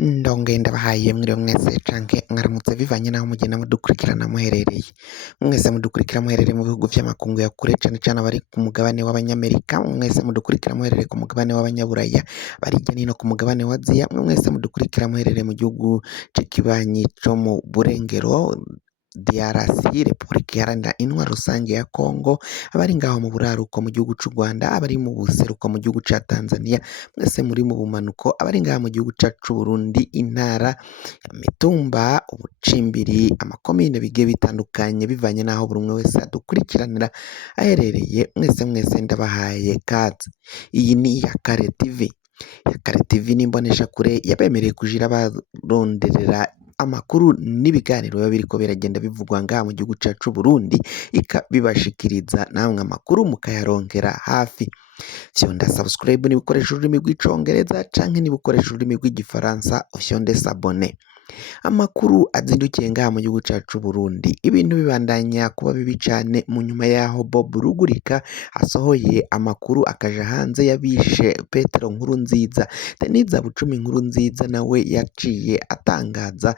Ndonge ndabahaye mwiriwe mwese canke mwaramutse bivanye naho mugenda mudukurikirana muherereye. Mwese mudukurikira muherereye mu bihugu vy'amakungu ya kure cane cane abari ku mugabane w'abanyamerika, mwese mudukurikira muherereye ku mugabane w'abanyaburaya, bari hirya no hino ku mugabane wa Aziya, mwese mudukurikira muherereye mu gihugu c'ikibanyi co mu burengero DRC, Repubulika Iharanira Intwaro Rusange ya Kongo, abari ngaho mu buraruko mu gihugu c'u Rwanda, abari mu buseruko mu gihugu ca Tanzania, mwese muri mu bumanuko, abari ngaha mu gihugu cacu c'Uburundi, intara, imitumba, ubucimbiri, amakomine bigiye bitandukanye bivanye n'aho buri umwe wese adukurikiranira aherereye, mwese ndabahaye kaze. Iyi ni Yakare TV. Yakare TV ni imboneshakure yabemereye kujira baronderera amakuru n'ibiganiro biba biriko biragenda bivugwa ngaha mu gihugu cacu c'Uburundi, ikabibashikiriza namwe amakuru mukayaronkera hafi. Fyonda subscribe niba ukoresha ururimi rw'icongereza canke niba ukoresha ururimi rw'igifaransa ufyonde s'abonner. Amakuru azindukiye ngaha mu gihugu cacu c'Uburundi, ibintu bibandanya kuba bibi cane mu nyuma yaho Bob Rugurika asohoye amakuru akaja hanze yabishe Petero Nkurunziza. Deniza Bucumi Nkurunziza nawe yaciye atangaza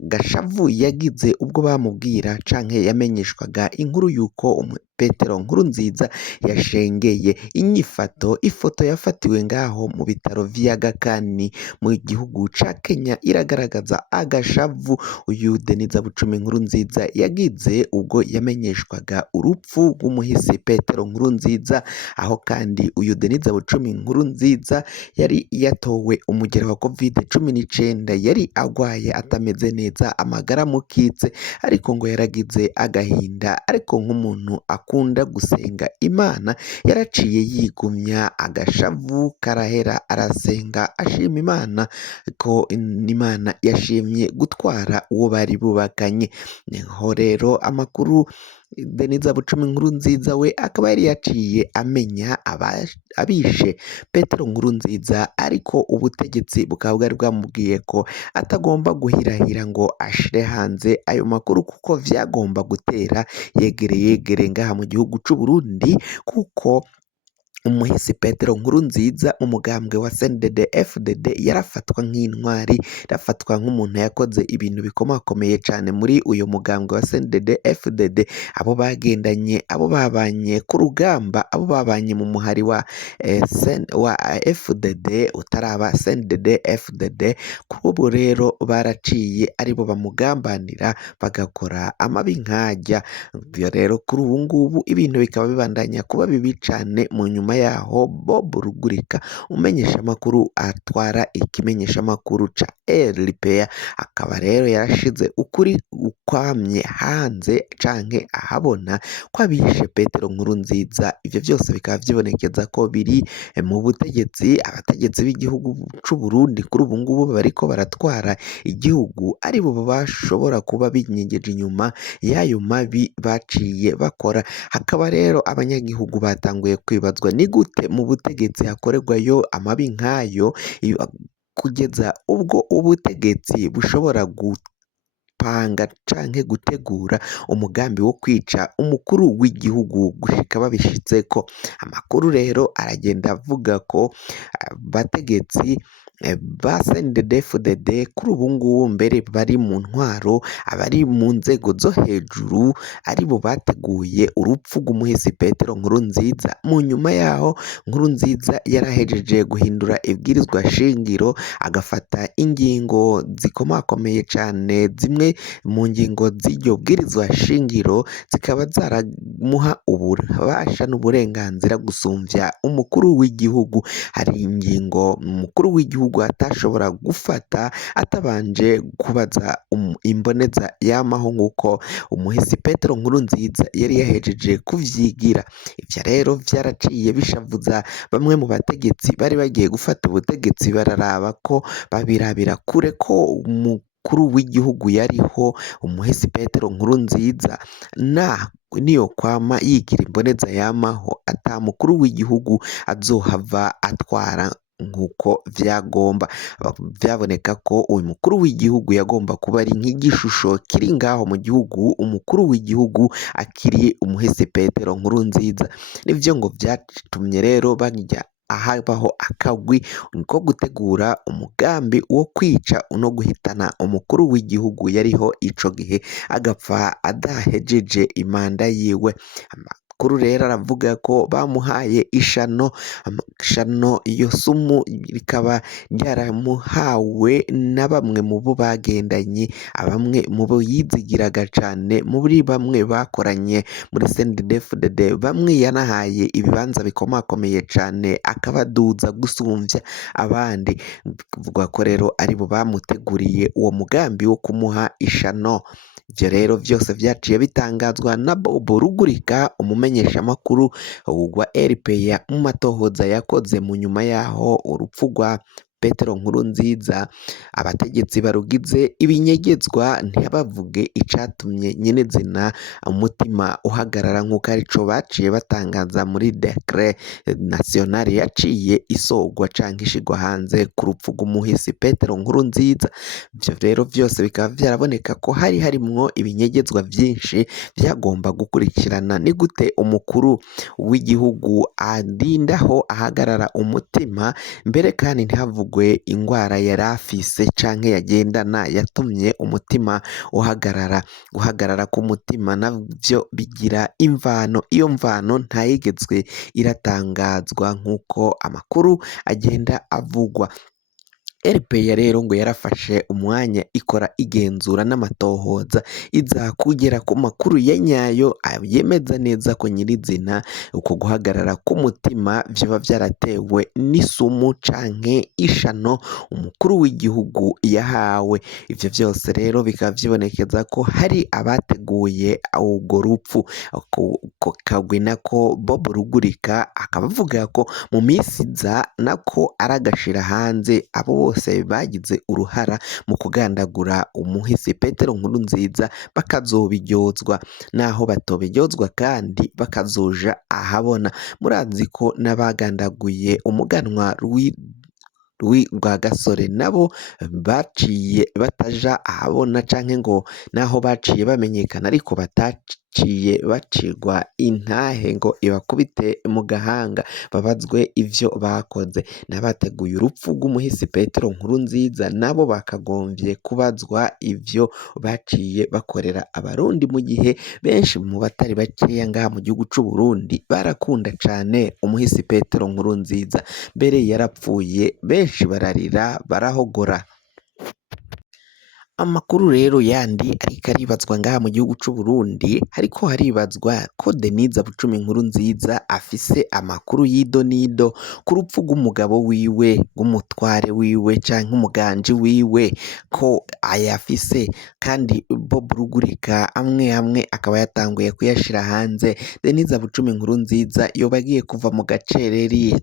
agashavu yagize ubwo bamubwira canke yamenyeshwaga inkuru yuko Petero Nkurunziza yashengeye. Inyifato, ifoto yafatiwe ngaho mu bitaro vy'Agakani mu gihugu ca Kenya iragaragaza agashavu uyu Deniza Bucumi Nkurunziza yagize ubwo yamenyeshwaga urupfu rw'umuhisi Petero Nkurunziza, aho kandi uyu Deniza Bucumi Nkurunziza yari yatowe umugera wa COVID-19, yari agwaye atameze neza, amagara mukitse, ariko ngo yaragize agahinda, ariko nk'umuntu akunda gusenga Imana yaraciye yigumya, agashavu karahera, arasenga ashima Imana ko Imana yashimye gutwara uwo bari bubakanye. Niho rero amakuru Deniza Bucumi Nkurunziza we akaba yari yaciye amenya abishe Petero Nkurunziza, ariko ubutegetsi bukaba bwari bwamubwiye ko atagomba guhirahira ngo ashire hanze ayo makuru, kuko vyagomba gutera yegere ngaha mu gihugu c'Uburundi, kuko umuhisi Petero Nkurunziza mu mugambwe wa CNDD-FDD yarafatwa nk'intwari, yarafatwa nk'umuntu yakoze ibintu bikomakomeye cane muri uyo mugambwe wa CNDD-FDD, abo bagendanye, abo babanye ku rugamba, abo babanye mu muhari wa FDD utaraba CNDD-FDD, kuri ubu rero baraciye aribo bamugambanira bagakora amabi nkajya. Ivyo rero kuri ubu ngubu ibintu bikaba bibandanya kuba bibi cane mu nyuma yaho Bob Rugurika umenyesha amakuru atwara ikimenyesha amakuru ca RPA akaba rero yarashize ukuri ukwamye hanze canke ahabona ko abishe Petero Nkurunziza. Ivyo vyose bikaba vyibonekeza ko biri mu butegetsi, abategetsi b'igihugu c'Uburundi kuri ubu ngubu bariko baratwara igihugu aribo bashobora kuba binyegeje inyuma y'ayo mabi baciye bakora. Hakaba rero abanyagihugu batanguye kwibazwa ni gute mu butegetsi hakorerwayo amabi nk'ayo, kugeza ubwo ubutegetsi bushobora gupanga canke gutegura umugambi wo kwica umukuru w'igihugu gushika babishitseko. Amakuru rero aragenda avuga ko bategetsi ba CNDD-FDD kuri ubu ngubu mbere bari mu ntwaro, abari mu nzego zo hejuru aribo bateguye urupfu rw'umuhisi Petero Nkurunziza. Mu nyuma yaho Nkurunziza yarahejeje guhindura ibwirizwa shingiro, agafata ingingo zikomakomeye cane, zimwe mu ngingo z'iryo bwirizwa shingiro zikaba zaramuha ububasha n'uburenganzira gusumvya umukuru w'igihugu. Hari ingingo umukuru w'igihugu atashobora gufata atabanje kubaza imboneza yamaho, nk'uko umuhisi Petero Nkurunziza yari yahejeje kuvyigira. Ivyo rero vyaraciye bishavuza bamwe mu bategetsi bari bagiye gufata ubutegetsi, bararaba ko babirabira kure ko umukuru w'igihugu yariho, umuhisi Petero Nkurunziza niyo kwama yigira imboneza yamaho, ata mukuru w'igihugu azohava atwara nk'uko vyagomba. Vyaboneka ko uyu mukuru w'igihugu yagomba kuba ari nk'igishusho kiri ngaho mu gihugu, umukuru w'igihugu akiri umuhisi Petero Nkurunziza. Nivyo ngo vyatumye rero bajya habaho akagwi ko gutegura umugambi wo kwica no guhitana umukuru w'igihugu yariho ico gihe agapfa adahejeje imanda yiwe. Amakuru rero aravuga ko bamuhaye ishano, iyo sumu rikaba ryaramuhawe na bamwe mu bo bagendanye, bamwe mu bo yizigiraga cane muri bamwe bakoranye muri CNDD-FDD, bamwe yanahaye ibibanza bikomakomeye cane akabaduza gusumvya abandi, bivugwa ko rero aribo bamuteguriye uwo mugambi wo kumuha ishano. Ivyo rero vyose vyaciye bitangazwa na Bobo Rugurika, umumenyeshamakuru wa RPA mu matohoza yakoze mu nyuma yaho urupfu rwa Petero Nkurunziza. Abategetsi barugize ibinyegezwa ntibavuge icatumye nyenezina umutima uhagarara, nk'uko arico baciye batangaza muri decret national yaciye isogwa canke ishigwa hanze ku rupfu rw'umuhisi Petero Nkurunziza. Ivyo rero vyose bikaba vyaraboneka ko hari harimwo ibinyegezwa vyinshi vyagomba gukurikirana. Ni gute umukuru w'igihugu adindaho ahagarara umutima, mbere kandi ntihavugwe ingwara yari afise canke yagendana yatumye umutima uhagarara. Guhagarara k'umutima navyo bigira imvano, iyo mvano ntayigezwe iratangazwa nk'uko amakuru agenda avugwa. RPA rero ngo yarafashe umwanya ikora igenzura n'amatohoza iza kugera ku makuru ya nyayo yemeza neza ko nyirizina uko guhagarara k'umutima vyoba vyaratewe n'isumu canke ishano umukuru w'igihugu yahawe. Ivyo vyose rero bikaba vyibonekeza ko hari abateguye urwo rupfu. Ako kagwi nako Bobo Rugurika akaba avuga ko mu misi iza nako aragashira hanze abo bose bagize uruhara mu kugandagura umuhisi Petero Nkurunziza bakazobiryozwa, naho batobiryozwa kandi bakazoja ahabona. Murazi ko n'abagandaguye umuganwa Rwagasore nabo baciye bataja ahabona, canke ngo naho baciye bamenyekana ariko bataciye bacirwa intahe ngo ibakubite mu gahanga babazwe ivyo bakoze. N'abateguye urupfu rw'umuhisi Petero Nkurunziza nabo bakagomvye kubazwa ivyo baciye bakorera abarundi, mu gihe benshi mu batari bakeya ngaha mu gihugu c'u Burundi barakunda cane umuhisi Petero Nkurunziza, mbere yarapfuye benshi bararira barahogora. Amakuru rero yandi ariko aribazwa ngaha mu gihugu c'u Burundi, hariko haribazwa ko Denise Bucumi Nkurunziza afise amakuru y'idonido ku rupfu rw'umugabo wiwe, rw'umutware wiwe canke umuganji wiwe ko ayafise, kandi Bobo Rugurika amwe amwe akaba yatanguye kuyashira hanze. Denise Bucumi Nkurunziza yoba agiye kuva mu gacereri,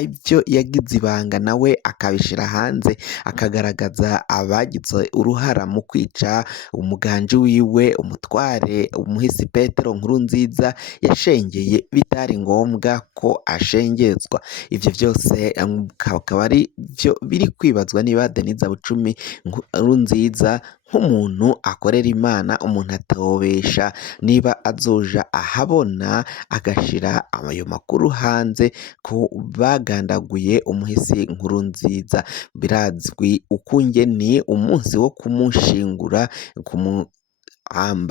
ivyo yagize ibanga nawe akabishira hanze akagaragaza abagize uruhara mu kwica umuganji wiwe, umutware umuhisi Petero Nkurunziza yashengeye bitari ngombwa ko ashengezwa. Ivyo vyose akaba ari vyo biri kwibazwa niba Denise Bucumi Nkurunziza nk'umuntu akorera Imana, umuntu atobesha, niba azoja ahabona agashira ayo makuru hanze ko bagandaguye umuhisi Nkurunziza. Birazwi ukungene umunsi wo kumushingura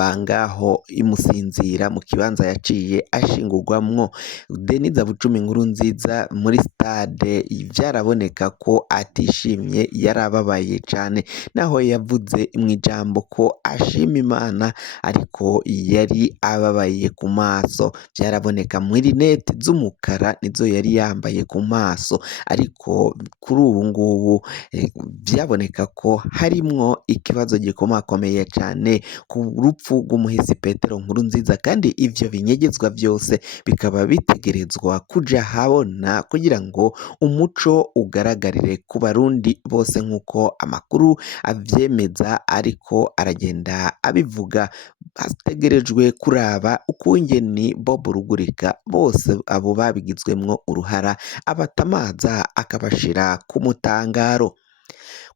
ngaho imusinzira mu kibanza yaciye ashingurwamwo Denise Bucumi Nkurunziza muri stade, vyaraboneka ko atishimye, yarababaye cane, naho yavuze mw'ijambo ko ashima Imana ariko yari ababaye ku maso. Vyaraboneka muri rinete z'umukara nizo yari yambaye ku maso, ariko kuri ubu ngubu vyaboneka ko harimwo ikibazo gikomakomeye cane ku rupfu rw'umuhisi Petero Nkurunziza, kandi ivyo binyegezwa vyose bikaba bitegerezwa kuja habona kugira ngo umuco ugaragarire ku barundi bose nk'uko amakuru avyemeza ariko aragenda abivuga. Hategerejwe kuraba ukungene Bobo Rugurika bose abo babigizwemwo uruhara abatamaza akabashira ku mutangaro.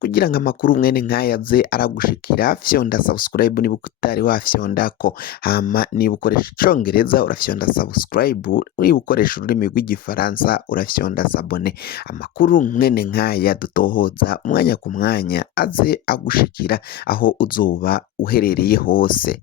kugira ngo amakuru mwene nk'aya aze aragushikira fyonda subscribe niba utari wafyondako, hama niba ukoresha icongereza urafyonda subscribe, niba ukoresha ururimi rw'igifaransa urafyonda sabone. Amakuru mwene nk'aya dutohoza umwanya ku mwanya aze agushikira aho uzoba uherereye hose.